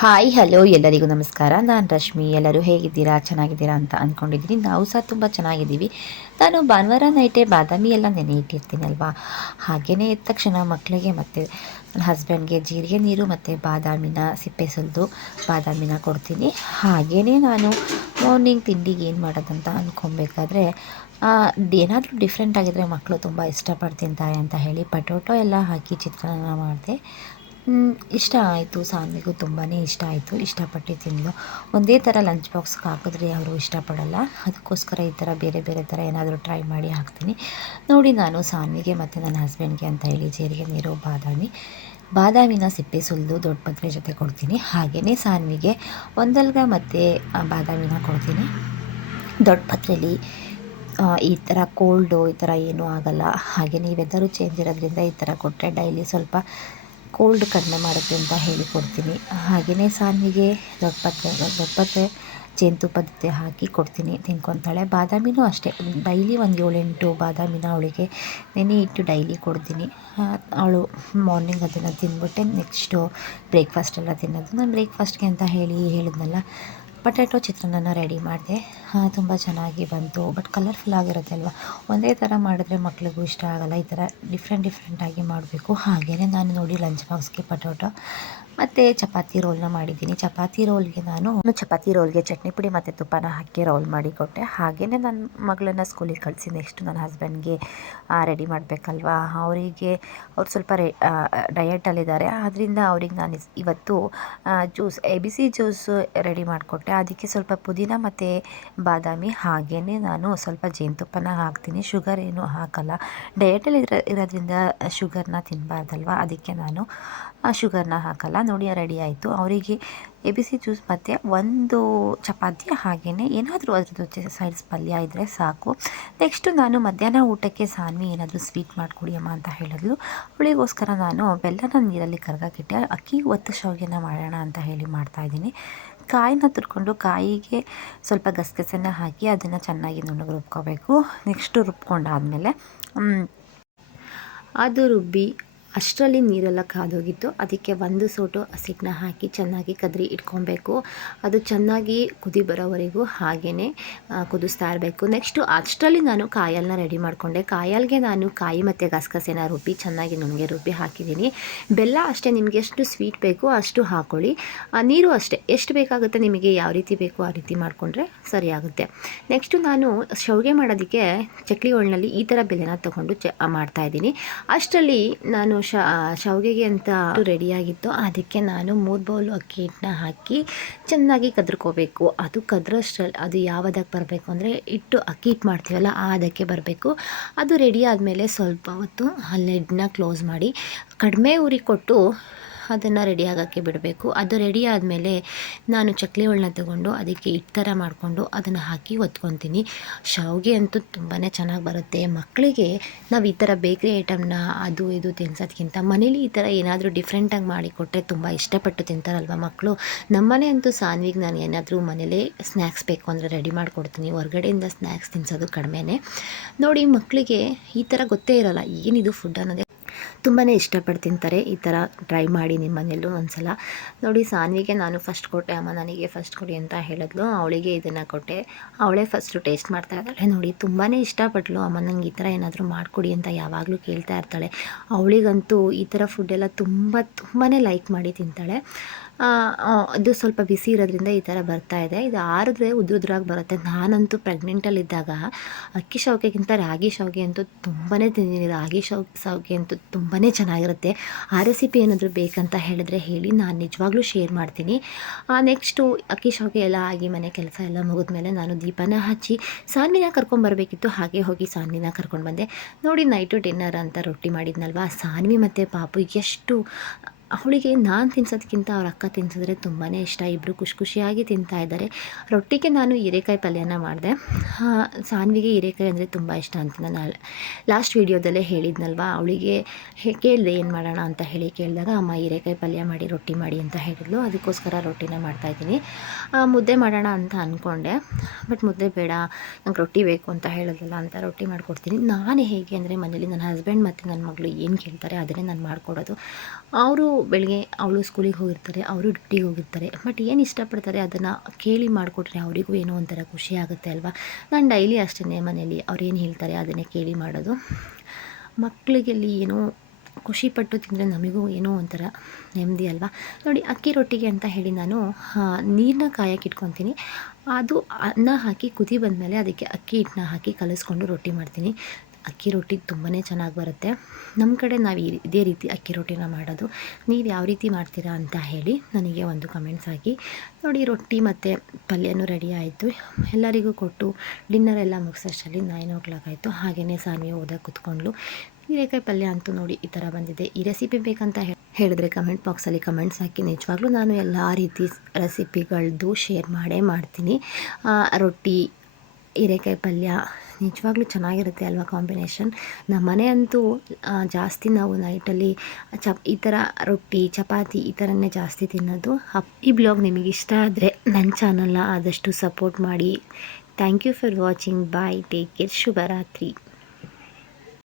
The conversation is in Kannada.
ಹಾಯ್ ಹಲೋ ಎಲ್ಲರಿಗೂ ನಮಸ್ಕಾರ. ನಾನು ರಶ್ಮಿ. ಎಲ್ಲರೂ ಹೇಗಿದ್ದೀರಾ, ಚೆನ್ನಾಗಿದ್ದೀರಾ ಅಂತ ಅಂದ್ಕೊಂಡಿದ್ದೀನಿ. ನಾವು ಸಹ ತುಂಬ ಚೆನ್ನಾಗಿದ್ದೀವಿ. ನಾನು ಭಾನುವಾರ ನೈಟೇ ಬಾದಾಮಿ ಎಲ್ಲ ನೆನೆ ಇಟ್ಟಿರ್ತೀನಲ್ವಾ, ಹಾಗೆಯೇ ಎದ್ದ ತಕ್ಷಣ ಮಕ್ಕಳಿಗೆ ಮತ್ತು ನನ್ನ ಹಸ್ಬೆಂಡ್ಗೆ ಜೀರಿಗೆ ನೀರು ಮತ್ತು ಬಾದಾಮಿನ ಸಿಪ್ಪೆ ಸುಲಿದು ಬಾದಾಮಿನ ಕೊಡ್ತೀನಿ. ಹಾಗೆಯೇ ನಾನು ಮಾರ್ನಿಂಗ್ ತಿಂಡಿಗೆ ಏನು ಮಾಡೋದಂತ ಅಂದ್ಕೊಬೇಕಾದ್ರೆ ಏನಾದರೂ ಡಿಫ್ರೆಂಟ್ ಆಗಿದ್ದರೆ ಮಕ್ಕಳು ತುಂಬ ಇಷ್ಟಪಟ್ಟು ತಿಂತಾರೆ ಅಂತ ಹೇಳಿ ಪಟೋಟೊ ಎಲ್ಲ ಹಾಕಿ ಚಿತ್ರಾನ್ನ ಮಾಡಿದೆ. ಇಷ್ಟ ಆಯಿತು. ಸಾನ್ವಿಗೂ ತುಂಬಾ ಇಷ್ಟ ಆಯಿತು, ಇಷ್ಟಪಟ್ಟು ತಿಂದಳು. ಒಂದೇ ಥರ ಲಂಚ್ ಬಾಕ್ಸ್ಗೆ ಹಾಕಿದ್ರೆ ಅವರು ಇಷ್ಟಪಡಲ್ಲ, ಅದಕ್ಕೋಸ್ಕರ ಈ ಥರ ಬೇರೆ ಬೇರೆ ಥರ ಏನಾದರೂ ಟ್ರೈ ಮಾಡಿ ಹಾಕ್ತೀನಿ. ನೋಡಿ, ನಾನು ಸಾನ್ವಿಗೆ ಮತ್ತು ನನ್ನ ಹಸ್ಬೆಂಡ್ಗೆ ಅಂತ ಹೇಳಿ ಜೀರಿಗೆ ನೀರು ಬಾದಾಮಿನ ಸಿಪ್ಪೆ ಸುಲಿದು ದೊಡ್ಡ ಪತ್ರೆ ಜೊತೆ ಕೊಡ್ತೀನಿ. ಹಾಗೆಯೇ ಸಾನ್ವಿಗೆ ಒಂದಲ್ಗ ಮತ್ತು ಬಾದಾಮಿನ ಕೊಡ್ತೀನಿ. ದೊಡ್ಡ ಪತ್ರೆಯಲ್ಲಿ ಈ ಥರ ಕೋಲ್ಡು ಈ ಥರ ಏನೂ ಆಗೋಲ್ಲ. ಹಾಗೆಯೇ ಈ ವೆದರು ಚೇಂಜ್ ಇರೋದ್ರಿಂದ ಈ ಥರ ಕೊಟ್ಟರೆ ಡೈಲಿ ಸ್ವಲ್ಪ ಕೋಲ್ಡ್ ಕಡಿಮೆ ಮಾಡುತ್ತೆ ಅಂತ ಹೇಳಿಕೊಡ್ತೀನಿ. ಹಾಗೆಯೇ ಸಾನ್ವಿಗೆ ದೊಡ್ಡ ಪತ್ರೆ ಜೇನುತುಪ್ಪದ ಜೊತೆ ಹಾಕಿ ಕೊಡ್ತೀನಿ, ತಿನ್ಕೊತಾಳೆ. ಬಾದಾಮಿನೂ ಅಷ್ಟೇ, ಡೈಲಿ ಒಂದು 7-8 ಬಾದಾಮಿನ ಅವಳಿಗೆ ನೆನೆ ಇಟ್ಟು ಡೈಲಿ ಕೊಡ್ತೀನಿ. ಮಾರ್ನಿಂಗ್ ಅದನ್ನು ತಿಂದ್ಬಿಟ್ಟೆ ನೆಕ್ಸ್ಟು ಬ್ರೇಕ್ಫಾಸ್ಟ್ ಎಲ್ಲ ತಿನ್ನೋದು. ನಾನು ಬ್ರೇಕ್ಫಾಸ್ಟ್ಗೆ ಅಂತ ಹೇಳಿದ್ನಲ್ಲ, ಪೊಟ್ಯಾಟೊ ಚಿತ್ರಾನ್ನ ರೆಡಿ ಮಾಡಿದೆ. ತುಂಬ ಚೆನ್ನಾಗಿ ಬಂತು. ಬಟ್ ಕಲರ್ಫುಲ್ ಆಗಿರುತ್ತೆ ಅಲ್ವಾ, ಒಂದೇ ಥರ ಮಾಡಿದ್ರೆ ಮಕ್ಳಿಗೂ ಇಷ್ಟ ಆಗೋಲ್ಲ. ಈ ಥರ ಡಿಫ್ರೆಂಟಾಗಿ ಮಾಡಬೇಕು. ಹಾಗೆಯೇ ನಾನು ನೋಡಿ ಲಂಚ್ ಬಾಕ್ಸ್ಗೆ ಪೊಟ್ಯಾಟೊ ಮತ್ತು ಚಪಾತಿ ರೋಲ್ನ ಮಾಡಿದ್ದೀನಿ. ಚಪಾತಿ ರೋಲ್ಗೆ ಚಟ್ನಿ ಪುಡಿ ಮತ್ತು ತುಪ್ಪನ ಹಾಕಿ ರೋಲ್ ಮಾಡಿ ಕೊಟ್ಟೆ. ಹಾಗೆಯೇ ನನ್ನ ಮಗಳನ್ನ ಸ್ಕೂಲಿಗೆ ಕಳಿಸಿ ನೆಕ್ಸ್ಟ್ ನನ್ನ ಹಸ್ಬೆಂಡ್ಗೆ ರೆಡಿ ಮಾಡಬೇಕಲ್ವಾ. ಅವ್ರು ಸ್ವಲ್ಪ ಡಯಟಲ್ಲಿದ್ದಾರೆ. ಆದ್ದರಿಂದ ಅವ್ರಿಗೆ ನಾನು ಇವತ್ತು ಜ್ಯೂಸ್ ABC ಜ್ಯೂಸು ರೆಡಿ ಮಾಡಿಕೊಟ್ಟೆ. ಅದಕ್ಕೆ ಸ್ವಲ್ಪ ಪುದೀನ ಮತ್ತು ಬಾದಾಮಿ, ಹಾಗೆಯೇ ನಾನು ಸ್ವಲ್ಪ ಜೇನುತುಪ್ಪನ ಹಾಕ್ತೀನಿ. ಶುಗರ್ ಏನೂ ಹಾಕಲ್ಲ, ಡಯಟಲ್ಲಿ ಇರೋದ್ರಿಂದ ಶುಗರ್ನ ತಿನ್ನಬಾರ್ದಲ್ವ, ಅದಕ್ಕೆ ನಾನು ಶುಗರ್ನ ಹಾಕಲ್ಲ. ನೋಡಿ, ರೆಡಿ ಆಯಿತು. ಅವರಿಗೆ ABC ಜ್ಯೂಸ್ ಮತ್ತು ಒಂದು ಚಪಾತಿ, ಹಾಗೆಯೇ ಏನಾದರೂ ಅದ್ರ ಜೊತೆ ಸೈಡ್ಸ್ ಪಲ್ಯ ಇದ್ದರೆ ಸಾಕು. ನೆಕ್ಸ್ಟು ನಾನು ಮಧ್ಯಾಹ್ನ ಊಟಕ್ಕೆ ಸಾನ್ವಿ ಏನಾದರೂ ಸ್ವೀಟ್ ಮಾಡಿಕೊಡಿಯಮ್ಮ ಅಂತ ಹೇಳಿದ್ಲು. ಅವಳಿಗೋಸ್ಕರ ನಾನು ಬೆಲ್ಲನ ನೀರಲ್ಲಿ ಕರಗಕ್ಕಿಟ್ಟೆ. ಅಕ್ಕಿ ಒತ್ತು ಶಾವಿಗೆನ ಮಾಡೋಣ ಅಂತ ಹೇಳಿ ಮಾಡ್ತಾಯಿದ್ದೀನಿ. ಕಾಯಿನ ತುರ್ಕೊಂಡು ಕಾಯಿಗೆ ಸ್ವಲ್ಪ ಗಸಗಸೆನ ಹಾಕಿ ಅದನ್ನು ಚೆನ್ನಾಗಿ ನುಣ್ಣಗೆ ರುಬ್ಕೋಬೇಕು. ನೆಕ್ಸ್ಟು ರುಬ್ಕೊಂಡಾದಮೇಲೆ ಅದು ರುಬ್ಬಿ ಅಷ್ಟರಲ್ಲಿ ನೀರೆಲ್ಲ ಕಾದೋಗಿತ್ತು. ಅದಕ್ಕೆ ಒಂದು ಸೋಟು ಹಸಿಟ್ಟನ್ನ ಹಾಕಿ ಚೆನ್ನಾಗಿ ಕದರಿ ಇಟ್ಕೊಬೇಕು. ಅದು ಚೆನ್ನಾಗಿ ಕುದಿ ಬರೋವರೆಗೂ ಹಾಗೆಯೇ ಕುದಿಸ್ತಾ ಇರಬೇಕು. ನೆಕ್ಸ್ಟು ಅಷ್ಟರಲ್ಲಿ ನಾನು ಕಾಯಲ್ನ ರೆಡಿ ಮಾಡಿಕೊಂಡೆ. ಕಾಯಲ್ಗೆ ನಾನು ಕಾಯಿ ಮತ್ತು ಗಸಗಸೆನ ರುಬ್ಬಿ ಚೆನ್ನಾಗಿ ನುಣ್ಣಗೆ ರುಬ್ಬಿ ಹಾಕಿದ್ದೀನಿ. ಬೆಲ್ಲ ಅಷ್ಟೇ, ನಿಮಗೆ ಎಷ್ಟು ಸ್ವೀಟ್ ಬೇಕು ಅಷ್ಟು ಹಾಕ್ಕೊಳ್ಳಿ. ನೀರು ಅಷ್ಟೇ, ಎಷ್ಟು ಬೇಕಾಗುತ್ತೆ ನಿಮಗೆ, ಯಾವ ರೀತಿ ಬೇಕು ಆ ರೀತಿ ಮಾಡಿಕೊಂಡ್ರೆ ಸರಿಯಾಗುತ್ತೆ. ನೆಕ್ಸ್ಟು ನಾನು ಶಾವಿಗೆ ಮಾಡೋದಕ್ಕೆ ಚಕ್ಲಿ ಒಳ್ಳಿನಲ್ಲಿ ಈ ಥರ ಬೆಲ್ಲನ ತೊಗೊಂಡು ಮಾಡ್ತಾಯಿದ್ದೀನಿ. ಅಷ್ಟರಲ್ಲಿ ನಾನು ಶಾವಿಗೆಗೆ ಅಂತ ರೆಡಿಯಾಗಿತ್ತು. ಅದಕ್ಕೆ ನಾನು 3 ಬೌಲು ಅಕ್ಕಿ ಹಿಟ್ಟನ್ನ ಹಾಕಿ ಚೆನ್ನಾಗಿ ಕದ್ರಕೋಬೇಕು. ಅದು ಕದ್ರಷ್ಟರಲ್ಲಿ ಅದು ಯಾವದಕ್ಕೆ ಬರಬೇಕು ಅಂದರೆ ಅಕ್ಕಿ ಹಿಟ್ಟು ಮಾಡ್ತೀವಲ್ಲ ಅದಕ್ಕೆ ಬರಬೇಕು. ಅದು ರೆಡಿ ಆದಮೇಲೆ ಸ್ವಲ್ಪ ಹೊತ್ತು ಲಿಡ್ನ ಕ್ಲೋಸ್ ಮಾಡಿ ಕಡಿಮೆ ಉರಿ ಕೊಟ್ಟು ಅದನ್ನು ರೆಡಿ ಆಗೋಕ್ಕೆ ಬಿಡಬೇಕು. ಅದು ರೆಡಿ ಆದಮೇಲೆ ನಾನು ಚಕ್ಲಿ ಒಳ್ಳನ್ನ ತೊಗೊಂಡು ಅದಕ್ಕೆ ಹಿಟ್ಟು ಥರ ಮಾಡಿಕೊಂಡು ಅದನ್ನು ಹಾಕಿ ಒತ್ಕೊತೀನಿ. ಶಾವಿಗೆ ಅಂತೂ ತುಂಬಾ ಚೆನ್ನಾಗಿ ಬರುತ್ತೆ. ಮಕ್ಕಳಿಗೆ ನಾವು ಈ ಥರ ಬೇಕ್ರಿ ಐಟಮ್ನ ಅದು ಇದು ತಿನ್ಸೋದ್ಕಿಂತ ಮನೇಲಿ ಈ ಥರ ಏನಾದರೂ ಡಿಫ್ರೆಂಟಾಗಿ ಮಾಡಿಕೊಟ್ರೆ ತುಂಬ ಇಷ್ಟಪಟ್ಟು ತಿಂತಾರಲ್ವ ಮಕ್ಕಳು. ನಮ್ಮನೆ ಅಂತೂ ಸಾನ್ವಿಗೆ ನಾನು ಏನಾದರೂ ಮನೇಲೇ ಸ್ನ್ಯಾಕ್ಸ್ ಬೇಕು ಅಂದರೆ ರೆಡಿ ಮಾಡಿಕೊಡ್ತೀನಿ. ಹೊರಗಡೆಯಿಂದ ಸ್ನ್ಯಾಕ್ಸ್ ತಿನ್ನಿಸೋದು ಕಡಿಮೆನೇ. ನೋಡಿ, ಮಕ್ಕಳಿಗೆ ಈ ಥರ ಗೊತ್ತೇ ಇರೋಲ್ಲ ಏನಿದು ಫುಡ್ ಅನ್ನೋದೇ, ತುಂಬಾ ಇಷ್ಟಪಟ್ಟು ತಿಂತಾರೆ. ಈ ಥರ ಟ್ರೈ ಮಾಡಿ ನಿಮ್ಮ ಮನೆಯಲ್ಲೂ ಒಂದ್ಸಲ. ನೋಡಿ, ಸಾನ್ವಿಗೆ ನಾನು ಫಸ್ಟ್ ಕೊಟ್ಟೆ. ಅಮ್ಮ ನನಗೆ ಫಸ್ಟ್ ಕೊಡಿ ಅಂತ ಹೇಳಿದ್ಲು. ಅವಳಿಗೆ ಇದನ್ನು ಕೊಟ್ಟೆ. ಅವಳೇ ಫಸ್ಟು ಟೇಸ್ಟ್ ಮಾಡ್ತಾ ಇದ್ದಾಳೆ. ನೋಡಿ, ತುಂಬಾ ಇಷ್ಟಪಟ್ಲು. ಅಮ್ಮ ನಂಗೆ ಈ ಥರ ಏನಾದರೂ ಮಾಡಿಕೊಡಿ ಅಂತ ಯಾವಾಗಲೂ ಕೇಳ್ತಾ ಇರ್ತಾಳೆ. ಅವಳಿಗಂತೂ ಈ ಥರ ಫುಡ್ಡೆಲ್ಲ ತುಂಬಾ ಲೈಕ್ ಮಾಡಿ ತಿಂತಾಳೆ. ಅದು ಸ್ವಲ್ಪ ಬಿಸಿ ಇರೋದ್ರಿಂದ ಈ ಥರ ಬರ್ತಾಯಿದೆ. ಇದು ಆರಿದ್ರೆ ಉದ್ರಾಗಿ ಬರುತ್ತೆ. ನಾನಂತೂ ಪ್ರೆಗ್ನೆಂಟಲ್ಲಿದ್ದಾಗ ಅಕ್ಕಿ ಶಾವಿಗೆಗಿಂತ ರಾಗಿ ಶಾವಿಗೆ ಅಂತೂ ತುಂಬಾ ತಿಂದಿದ್ದೀನಿ. ರಾಗಿ ಶಾವಿಗೆ ಅಂತೂ ತುಂಬಾ ಚೆನ್ನಾಗಿರುತ್ತೆ. ಆ ರೆಸಿಪಿ ಏನಾದರೂ ಬೇಕಂತ ಹೇಳಿದ್ರೆ ಹೇಳಿ, ನಾನು ನಿಜವಾಗ್ಲೂ ಶೇರ್ ಮಾಡ್ತೀನಿ. ನೆಕ್ಸ್ಟು ಅಕ್ಕಿ ಶಾವಿಗೆ ಎಲ್ಲ ಆಗಿ ಮನೆ ಕೆಲಸ ಎಲ್ಲ ಮುಗಿದ್ಮೇಲೆ ನಾನು ದೀಪನ ಹಚ್ಚಿ ಸಾನ್ವಿನ ಕರ್ಕೊಂಬರ್ಬೇಕಿತ್ತು. ಹಾಗೆ ಹೋಗಿ ಸಾನ್ವಿನ ಕರ್ಕೊಂಡು ಬಂದೆ. ನೋಡಿ, ನೈಟು ಡಿನ್ನರ್ ಅಂತ ರೊಟ್ಟಿ ಮಾಡಿದ್ನಲ್ವ, ಸಾನ್ವಿ ಮತ್ತು ಪಾಪು ಎಷ್ಟು ಅವಳಿಗೆ ನಾನು ತಿನ್ಸೋದಕ್ಕಿಂತ ಅವ್ರ ಅಕ್ಕ ತಿನ್ಸಿದ್ರೆ ತುಂಬಾ ಇಷ್ಟ. ಇಬ್ಬರು ಖುಷಿಯಾಗಿ ತಿಂತಾಯಿದ್ದಾರೆ. ರೊಟ್ಟಿಗೆ ನಾನು ಹೀರೆಕಾಯಿ ಪಲ್ಯನ ಮಾಡಿದೆ. ಸಾನ್ವಿಗೆ ಹೀರೆಕಾಯಿ ಅಂದರೆ ತುಂಬ ಇಷ್ಟ ಅಂತ ನಾನು ಲಾಸ್ಟ್ ವೀಡಿಯೋದಲ್ಲೇ ಹೇಳಿದ್ನಲ್ವ. ಅವಳಿಗೆ ಕೇಳಿದೆ ಏನು ಮಾಡೋಣ ಅಂತ ಹೇಳಿ ಕೇಳಿದಾಗ ಅಮ್ಮ ಹೀರೆಕಾಯಿ ಪಲ್ಯ ಮಾಡಿ ರೊಟ್ಟಿ ಮಾಡಿ ಅಂತ ಹೇಳಿದ್ಲು. ಅದಕ್ಕೋಸ್ಕರ ರೊಟ್ಟಿನ ಮಾಡ್ತಾಯಿದ್ದೀನಿ. ಮುದ್ದೆ ಮಾಡೋಣ ಅಂತ ಅಂದ್ಕೊಂಡೆ, ಬಟ್ ಮುದ್ದೆ ಬೇಡ, ನಂಗೆ ರೊಟ್ಟಿ ಬೇಕು ಅಂತ ಹೇಳಿದ್ರಲ್ಲ ಅಂತ ರೊಟ್ಟಿ ಮಾಡಿಕೊಡ್ತೀನಿ. ನಾನು ಹೇಗೆ ಅಂದರೆ ಮನೇಲಿ ನನ್ನ ಹಸ್ಬೆಂಡ್ ಮತ್ತು ನನ್ನ ಮಗಳು ಏನು ಕೇಳ್ತಾರೆ ಅದನ್ನೇ ನಾನು ಮಾಡಿಕೊಡೋದು. ಅವರು ಬೆಳಗ್ಗೆ ಅವಳು ಸ್ಕೂಲಿಗೆ ಹೋಗಿರ್ತಾರೆ, ಅವರು ಡ್ಯೂಟಿಗೆ ಹೋಗಿರ್ತಾರೆ. ಬಟ್ ಏನು ಇಷ್ಟಪಡ್ತಾರೆ ಅದನ್ನು ಕೇಳಿ ಮಾಡಿಕೊಟ್ರೆ ಅವರಿಗೂ ಏನೋ ಒಂಥರ ಖುಷಿ ಆಗುತ್ತೆ ಅಲ್ವಾ. ನಾನು ಡೈಲಿ ಅಷ್ಟೇ ಮನೇಲಿ ಅವ್ರು ಏನು ಹೇಳ್ತಾರೆ ಅದನ್ನೇ ಕೇಳಿ ಮಾಡೋದು. ಮಕ್ಕಳಿಗೆಲ್ಲಿ ಏನೋ ಖುಷಿಪಟ್ಟು ತಿಂದರೆ ನಮಗೂ ಏನೋ ಒಂಥರ ನೆಮ್ಮದಿ ಅಲ್ವಾ. ನೋಡಿ ಅಕ್ಕಿ ರೊಟ್ಟಿಗೆ ಅಂತ ಹೇಳಿ ನಾನು ನೀರನ್ನ ಕಾಯಕ್ಕೆ ಇಟ್ಕೊತೀನಿ. ಅದು ಅನ್ನ ಹಾಕಿ ಕುದಿ ಬಂದಮೇಲೆ ಅದಕ್ಕೆ ಅಕ್ಕಿ ಹಿಟ್ಟನ್ನ ಹಾಕಿ ಕಲಿಸ್ಕೊಂಡು ರೊಟ್ಟಿ ಮಾಡ್ತೀನಿ. ಅಕ್ಕಿ ರೊಟ್ಟಿ ತುಂಬಾ ಚೆನ್ನಾಗಿ ಬರುತ್ತೆ. ನಮ್ಮ ಕಡೆ ನಾವು ಇದೇ ರೀತಿ ಅಕ್ಕಿ ರೊಟ್ಟಿನ ಮಾಡೋದು. ನೀವು ಯಾವ ರೀತಿ ಮಾಡ್ತೀರಾ ಅಂತ ಹೇಳಿ ನನಗೆ ಒಂದು ಕಮೆಂಟ್ಸ್ ಹಾಕಿ. ನೋಡಿ ರೊಟ್ಟಿ ಮತ್ತು ಪಲ್ಯನೂ ರೆಡಿ ಆಯಿತು. ಎಲ್ಲರಿಗೂ ಕೊಟ್ಟು ಡಿನ್ನರ್ ಎಲ್ಲ ಮುಗಿಸೋಷ್ಟರಲ್ಲಿ 9 ಆಯಿತು. ಹಾಗೆಯೇ ಸಾನ್ವಿ ಓದಕ್ಕೆ ಕೂತ್ಕೊಂಡ್ಳು. ಹೀರೆಕಾಯಿ ಪಲ್ಯ ಅಂತೂ ನೋಡಿ ಈ ಥರ ಬಂದಿದೆ. ಈ ರೆಸಿಪಿ ಬೇಕಂತ ಹೇಳಿದ್ರೆ ಕಮೆಂಟ್ ಬಾಕ್ಸಲ್ಲಿ ಕಮೆಂಟ್ಸ್ ಹಾಕಿ. ನಿಜವಾಗ್ಲೂ ನಾನು ಎಲ್ಲ ರೀತಿ ರೆಸಿಪಿಗಳದ್ದು ಶೇರ್ ಮಾಡೇ ಮಾಡ್ತೀನಿ. ರೊಟ್ಟಿ ಹೀರೆಕಾಯಿ ಪಲ್ಯ ನಿಜವಾಗ್ಲೂ ಚೆನ್ನಾಗಿರುತ್ತೆ ಅಲ್ವಾ ಕಾಂಬಿನೇಷನ್. ನಮ್ಮ ಮನೆ ಅಂತೂ ಜಾಸ್ತಿ ನಾವು ನೈಟಲ್ಲಿ ಈ ಥರ ರೊಟ್ಟಿ ಚಪಾತಿ ಈ ಥರನೇ ಜಾಸ್ತಿ ತಿನ್ನೋದು. ಈ ಬ್ಲಾಗ್ ನಿಮಗೆ ಇಷ್ಟ ಆದರೆ ನನ್ನ ಚಾನಲ್ನ ಆದಷ್ಟು ಸಪೋರ್ಟ್ ಮಾಡಿ. Thank you for watching. Bye, take care, ಶುಭರಾತ್ರಿ.